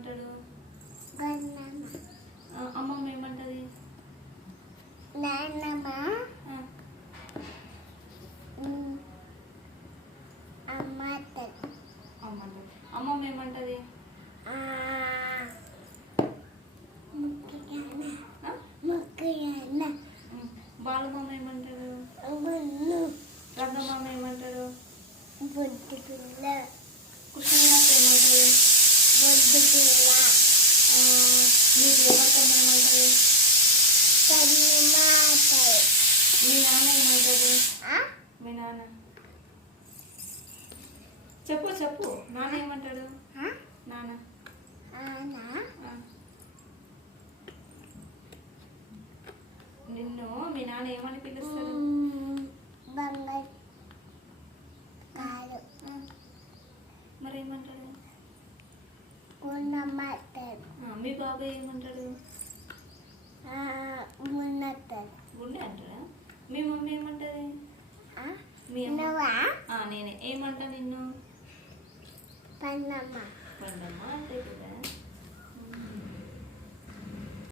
ఏమంటాడు? గన్నమ్మ. అమ్మమ్మ ఏమంటది? నాన్నమ్మ. అమ్మ అంటది. అమ్మమ్మ ఏమంటది? ముక్కయ్యన్న. బాలమామ ఏమంటాడు? బున్ను. రంగమామ ఏమంటాడు? బొద్దు పిల్ల. కృష్ణనాథ్ ఏమంటాడు? బొద్దు పిల్ల. మీ దేవతమ్మ ఏమంటది? కన్నిమాతలు. మీ నాన్న ఏమంటాడు? మీ నాన్న చెప్పు నాన్న ఏమంటాడు? నాన్న నిన్ను మీ నాన్న ఏమని పిలుస్తాడు? బంగారు కాదు. మరి ఏమంటాడు? ఉన్నమ్మంటాడు. మీ బాబాయ్ ఏమంటాడు? మున్నట్టాడు. గుండె అంటాడా? మీ మమ్మీ ఏమంటది? నువ్వా? నేనే ఏమంటా నిన్ను? పన్నమ్మ. పండమ్మ అంటే కదా.